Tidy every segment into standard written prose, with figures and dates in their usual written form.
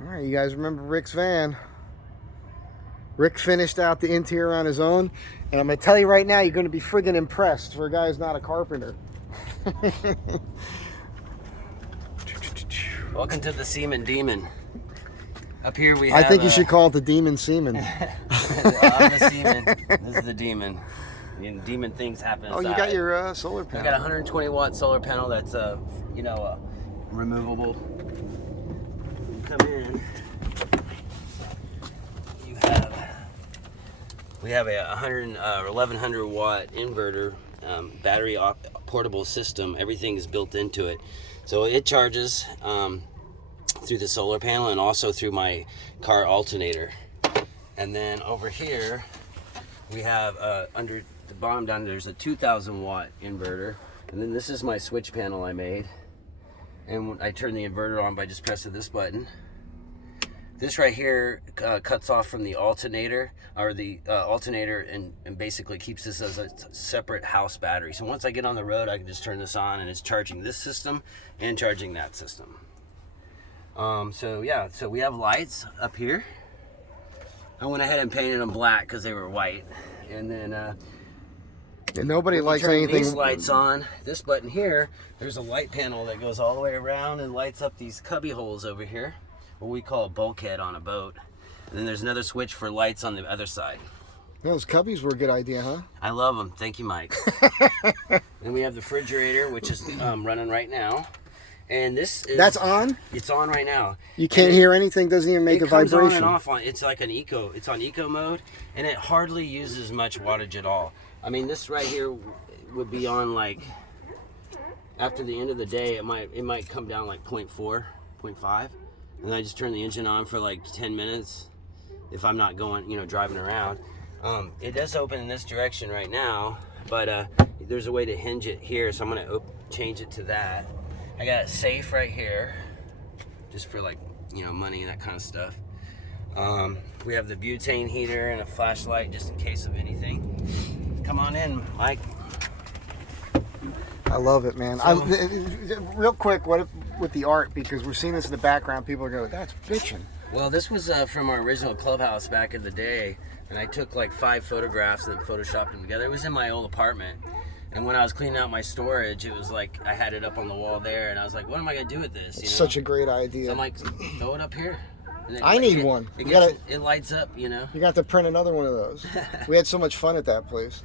All right, you guys remember Rick's van? Rick finished out the interior on his own, and I'm gonna tell you right now, you're gonna be friggin' impressed for a guy who's not a carpenter. Welcome to the Seaman Demon. Up here we have... I think you should call it the Demon Seaman. I'm the Seaman. This is the Demon. And demon things happen inside. Oh, you got your solar panel. I got a 120 watt solar panel that's, removable. You come in. We have a 1100 watt inverter, battery portable system. Everything is built into it. So it charges through the solar panel and also through my car alternator. And then over here, we have under the bottom down there's a 2000 watt inverter. And then this is my switch panel I made. And I turn the inverter on by just pressing this button. This right here cuts off from the alternator, and basically keeps this as a separate house battery. So once I get on the road, I can just turn this on and it's charging this system and charging that system. So we have lights up here. I went ahead and painted them black because they were white. And then and nobody likes anything. These lights on. This button here, there's a light panel that goes all the way around and lights up these cubby holes over here, what we call a bulkhead on a boat. And then there's another switch for lights on the other side. Those cubbies were a good idea, huh? I love them. Thank you, Mike. Then we have the refrigerator, which is running right now. And this is... That's on? It's on right now. You can't hear anything? Doesn't even make a vibration? It comes on and off. It's like an eco. It's on eco mode, and it hardly uses much wattage at all. I mean, this right here would be on like... After the end of the day, it might come down like 0.4, 0.5. And I just turn the engine on for like 10 minutes if I'm not going, driving around. It does open in this direction right now, but there's a way to hinge it here, so I'm going to change it to that. I got a safe right here, just for like, money and that kind of stuff. We have the butane heater and a flashlight just in case of anything. Come on in, Mike. I love it, man. So, real quick, what with the art, because we're seeing this in the background, people are going, that's bitchin'. Well, this was from our original clubhouse back in the day, and I took like 5 photographs and photoshopped them together. It was in my old apartment, and when I was cleaning out my storage, it was like I had it up on the wall there, and I was like, what am I going to do with this? It's such a great idea. So I'm like, throw it up here. I need one. It lights up, You got to print another one of those. We had so much fun at that place.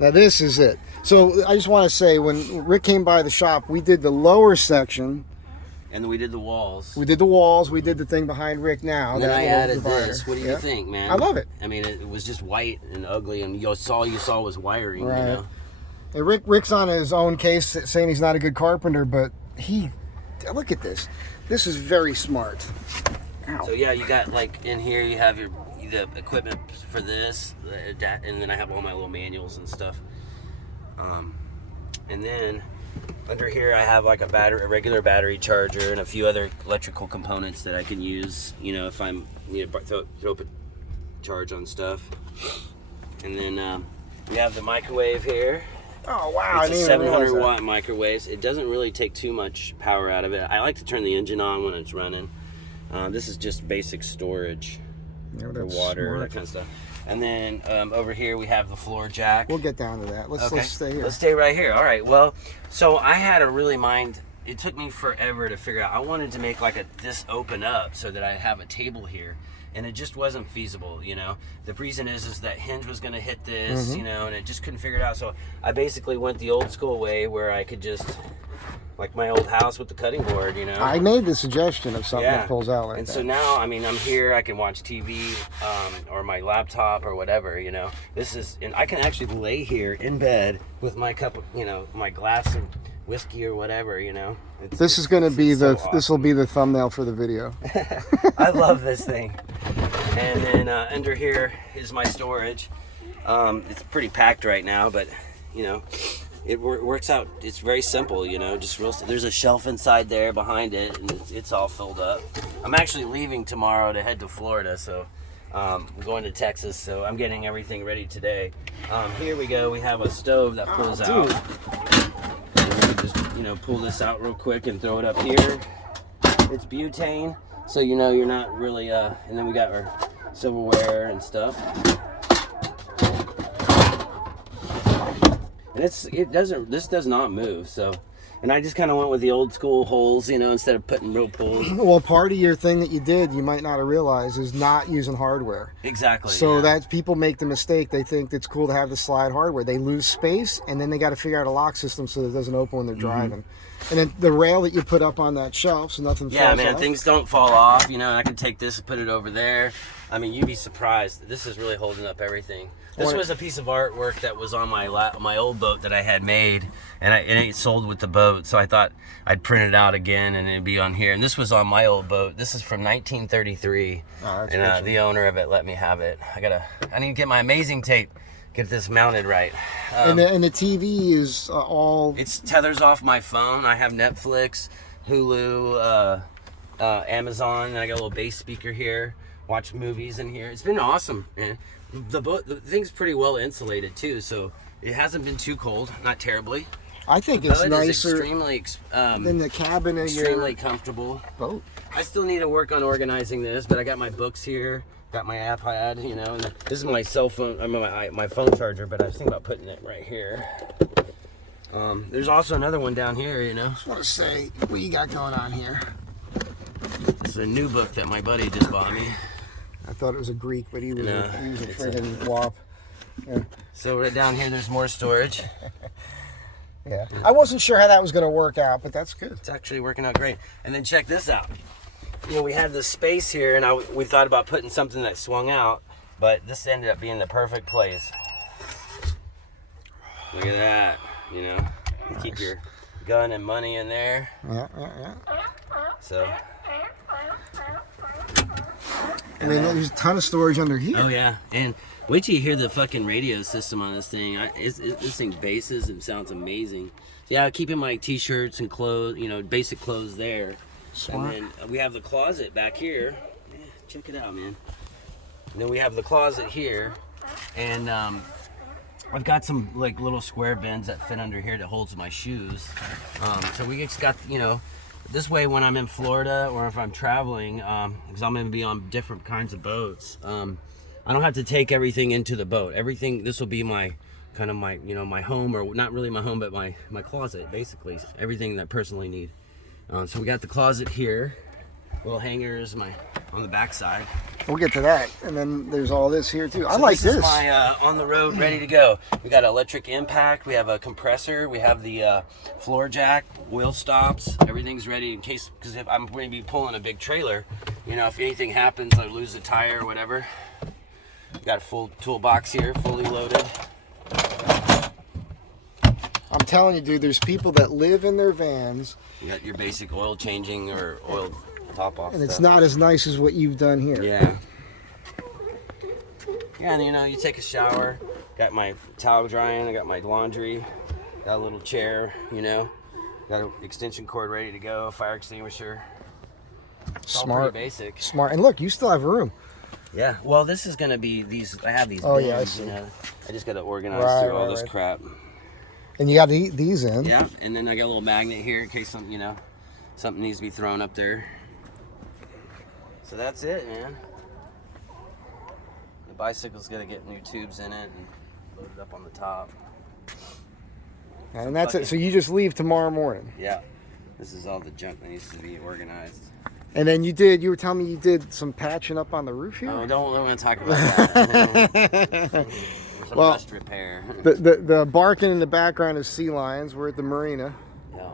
Now this is it. So I just want to say, when Rick came by the shop, we did the lower section. And then we did the walls. We did the walls. We did the thing behind Rick now. And then I added this. What do you think, man? I love it. I mean, it was just white and ugly, and you saw was wiring, right. And Rick's on his own case saying he's not a good carpenter, but look at this. This is very smart. Ow. So yeah, you got like in here you have the equipment for this, and then I have all my little manuals and stuff. And then under here I have like a regular battery charger and a few other electrical components that I can use, if I'm throw up a charge on stuff. And then we have the microwave here. Oh wow! It's a 700 watt microwave. It doesn't really take too much power out of it. I like to turn the engine on when it's running. This is just basic storage for water, that kind of stuff. And then over here we have the floor jack. We'll get down to that. Let's stay here. Let's stay right here. All right. Well, so I had it took me forever to figure out. I wanted to make like this open up so that I have a table here. And it just wasn't feasible, The reason is that hinge was going to hit this, and it just couldn't figure it out. So I basically went the old school way where I could just, like my old house with the cutting board, I made the suggestion of something that pulls out like that. And so now, I'm here, I can watch TV or my laptop or whatever, and I can actually lay here in bed with my cup of, my glass of whiskey or whatever, This is going to be this will be the thumbnail for the video. I love this thing. And then under here is my storage. It's pretty packed right now, but it works out. It's very simple, just there's a shelf inside there behind it, and it's all filled up. I'm actually leaving tomorrow to head to Florida, so I'm going to Texas, so I'm getting everything ready today. Here we go. We have a stove that pulls out. Just pull this out real quick and throw it up here. It's butane. So you know you're not really. And then we got our silverware and stuff. And this does not move. So, and I just kind of went with the old school holes, you know, instead of putting real pulls. Well, part of your thing that you did, you might not have realized, is not using hardware. Exactly. So yeah. that people make the mistake. They think it's cool to have the slide hardware. They lose space, and then they got to figure out a lock system so that it doesn't open when they're driving. And then the rail that you put up on that shelf, so nothing falls Yeah, man, off. things don't fall off. You know, I can take this and put it over there. I mean, you'd be surprised. This is really holding up everything. This was a piece of artwork that was on my old boat that I had made, and it sold with the boat. So I thought I'd print it out again, and it'd be on here. And this was on my old boat. This is from 1933, and the owner of it let me have it. I need to get my amazing tape, get this mounted right. And the TV is all. It's tethers off my phone. I have Netflix, Hulu, Amazon, and I got a little bass speaker here. Watch movies in here. It's been awesome, man. The thing's pretty well insulated too, so it hasn't been too cold, not terribly. I think it's nicer extremely than the cabin of extremely your comfortable boat. I still need to work on organizing this, but I got my books here, got my iPad, you know, and this is my cell phone, my phone charger, but I was thinking about putting it right here. There's also another one down here, you know. I just want to say, what you got going on here? It's a new book that my buddy just bought me. I thought it was a Greek, but he was a it's friggin' wop. Yeah. So right down here, there's more storage. Yeah. I wasn't sure how that was going to work out, but that's good. It's actually working out great. And then check this out. You know, we had this space here, and we thought about putting something that swung out, but this ended up being the perfect place. Look at that. You know, nice. Keep your gun and money in there. Yeah. So. I mean, there's a ton of storage under here. Oh yeah, and wait till you hear the fucking radio system on this thing. This thing basses and sounds amazing. So yeah, keeping my t-shirts and clothes, you know, basic clothes there. Smart. And then we have the closet back here. Yeah, check it out, man. And then we have the closet here, and I've got some like little square bins that fit under here that holds my shoes. So we just got, you know. This way, when I'm in Florida or if I'm traveling, because I'm going to be on different kinds of boats, I don't have to take everything into the boat. This will be my home, or not really my home, but my closet, basically. Everything that I personally need. So we got the closet here, little hangers, on the back side. We'll get to that, and then there's all this here too. I So like this. This this. is my on the road, ready to go. We got electric impact. We have a compressor. We have the floor jack, wheel stops. Everything's ready in case, because if I'm going to be pulling a big trailer, you know, if anything happens, I lose a tire or whatever. We got a full toolbox here, fully loaded. I'm telling you, dude. There's people that live in their vans. You got your basic oil changing or oil top off. And it's not as nice as what you've done here. Yeah. Yeah, and you know, you take a shower, got my towel drying, I got my laundry, got a little chair, you know, got an extension cord ready to go, fire extinguisher. It's Smart. all pretty basic. Smart. And look, you still have room. Yeah. Well, this is gonna be I have these. Oh, bins, yeah, I see. You know, I just gotta organize through all this crap. And you got these in. Yeah, and then I got a little magnet here in case something needs to be thrown up there. So that's it, man. The bicycle's gonna get new tubes in it and load it up on the top. And that's it. So you just leave tomorrow morning. Yeah. This is all the junk that needs to be organized. And then you were telling me you did some patching up on the roof here? Oh, don't want to talk about that. Some rust repair. the barking in the background is sea lions. We're at the marina. Yeah.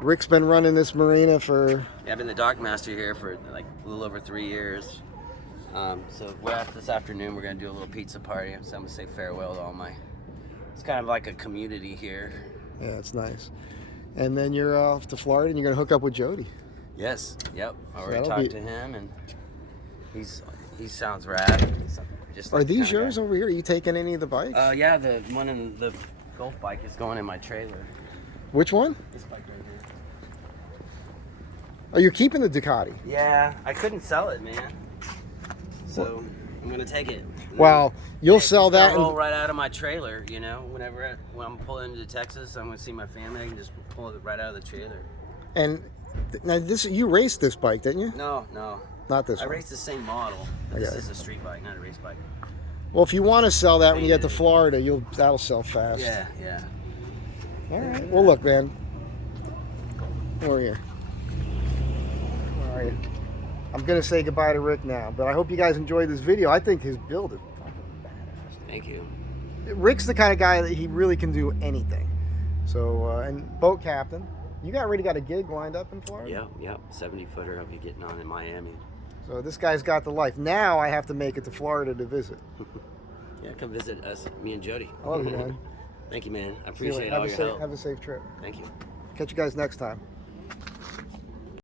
Rick's been running this marina for... Yeah, I've been the dock master here for like a little over 3 years. So this afternoon we're going to do a little pizza party. So I'm going to say farewell to all my... It's kind of like a community here. Yeah, it's nice. And then you're off to Florida and you're going to hook up with Jody. Yes. Yep. I So already talked to him, and he sounds rad. Just Are like the these kinda yours guy. over here? Are you taking any of the bikes? Yeah, the one in the golf bike is going in my trailer. Which one? This bike right here. Oh, you're keeping the Ducati. Yeah, I couldn't sell it, man. So I'm gonna take it. Well, you'll sell that. Roll right out of my trailer, you know. When I'm pulling into Texas, I'm gonna see my family. I can just pull it right out of the trailer. And Now this you raced this bike, didn't you? No. Not this I one. raced the same model. This is a street bike, not a race bike. Well, if you want to sell that when you get to Florida, that'll sell fast. Yeah. All right. Well, look, man. Where are you? Where are you? I'm gonna say goodbye to Rick now, but I hope you guys enjoyed this video. I think his build is fucking badass. Thank you. Rick's the kind of guy that he really can do anything. So, and boat captain, you already got a gig lined up in Florida? Yep. 70-footer I'll be getting on in Miami. So this guy's got the life. Now I have to make it to Florida to visit. Yeah, come visit us, me and Jody. I love you, man. Thank you, man. I See you appreciate later. all your help. Have a safe trip. Thank you. Catch you guys next time.